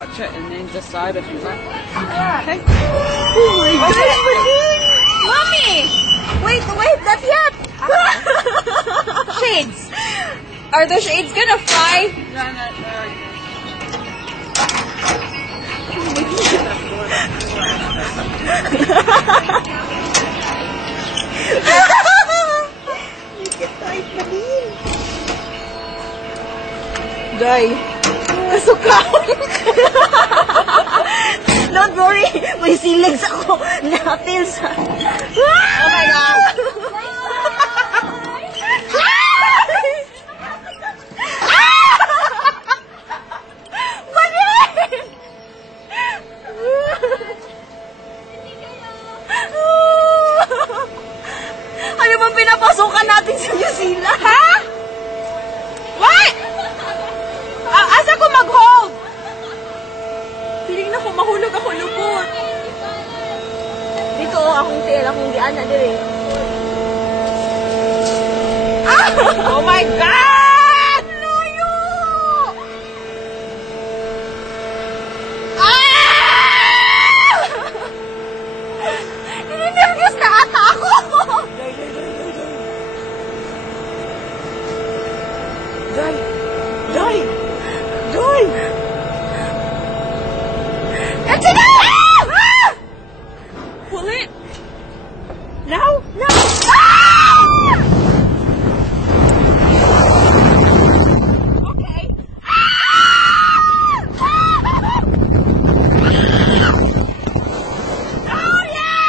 Watch it and then decide if you like. Okay. Oh my gosh, Mommy! Wait, not yet! Shades! Are the shades gonna fly? No, You can type Madin. Day. Kasukaw. Don't worry. May siligs ako. Na-feels. Oh my gosh. Ano bang pinapasukan natin sa New Zealand? Ha? What? Asa ko mag-hold? Piling na ko mahulog ako lubot. Dito akong tiil, akong diyan na dire. Oh my God! Luyo! Nervous na ata ako! Day! That's it! Pull it! No! Okay. Oh yeah!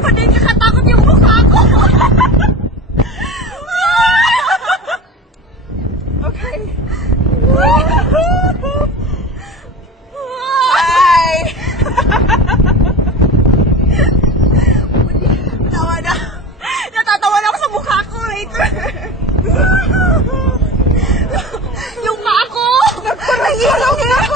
Pwede kakatakot yung mukha ko. Okay. Hi! Tawa na. Natatawa na ako sa mukha ko later. Yung paa ko! Nagparahirap na ako.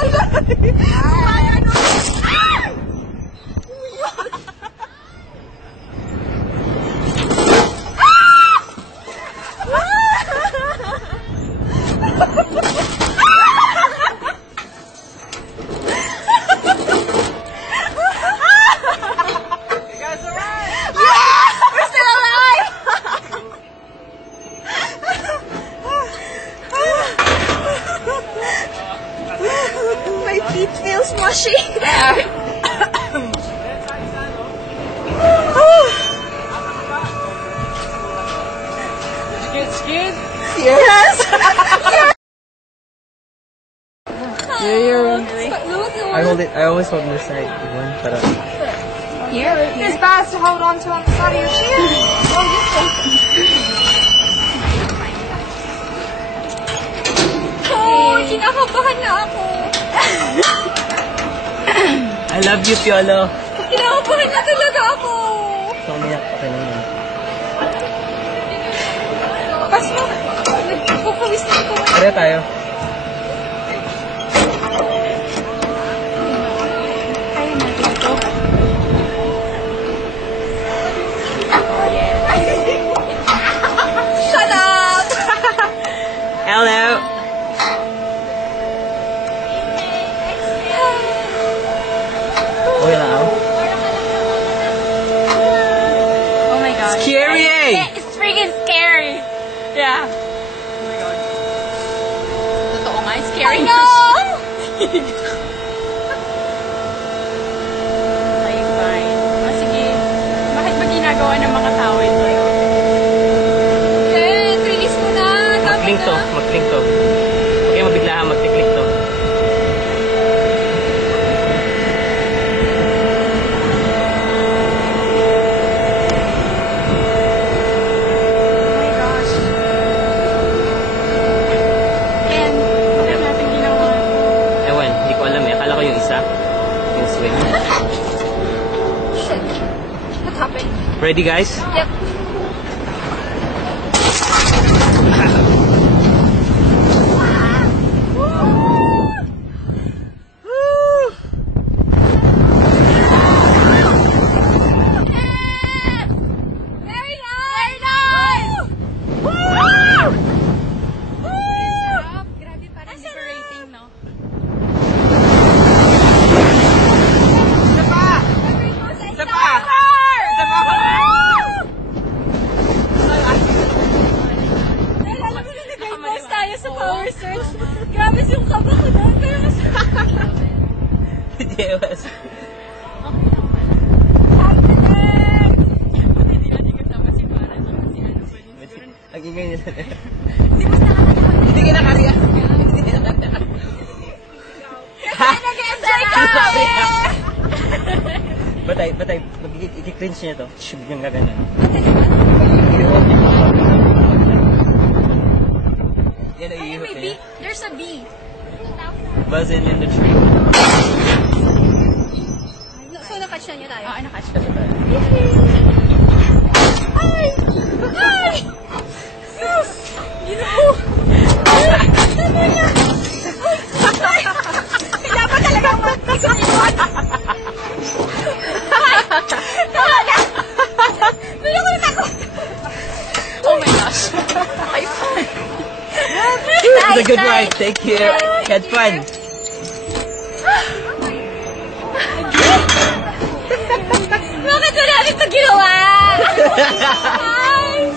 My feet feel smushy. Did you get scared? Yes. I always hold this side. Para Here? It's best to hold on to on the side of your shoe. Oh, kinakabahan na ako. I love you, Piolo. Kinakabahan na talaga ako. So, umiyak pa kayo naman. Pas mo, nagpupawis na ako. Kaya tayo. Kaya natin ito. Shut up! Hello. Okay lang ako. Oh my God. Scary, eh! It's freaking scary. Yeah. Oh my God. Totoo nga, it's scary. I know! Ay, fine. Sige. Bakit ba ginagawa ng mga tao ito? Okay, release mo na. Mag-link to. Okay, mabiglaan. Mag-click to. Oh my gosh. Ken, bakit natin ginawa? Ewan, hindi ko Ready, guys? Yep. Very nice! Grabe, parang liberating, no? Isa pa! Isa pa! Alam mo na nag-post tayo sa power search. Grabe yung kaba ko doon. Pero mas... Jewas. Ang ingay nila. Hindi ka nakariya. Nag-enjoy ka! Batay, i-cringe niya to. Shub niyang gaganan. Yan ang ihip May B. niya. There's a B. Buzzing in the tree. So, nakatch na niya tayo? Oo, nakatch. Ay! Ay! Sus! Ginoo! Tama na! Kaya ba talagang magkasunikot? Tama na! Doon ako natakot! Oh my gosh. Okay, fine. It was a good ride. Take care. Had fun. Bakit na natin ito ginawa? Ay!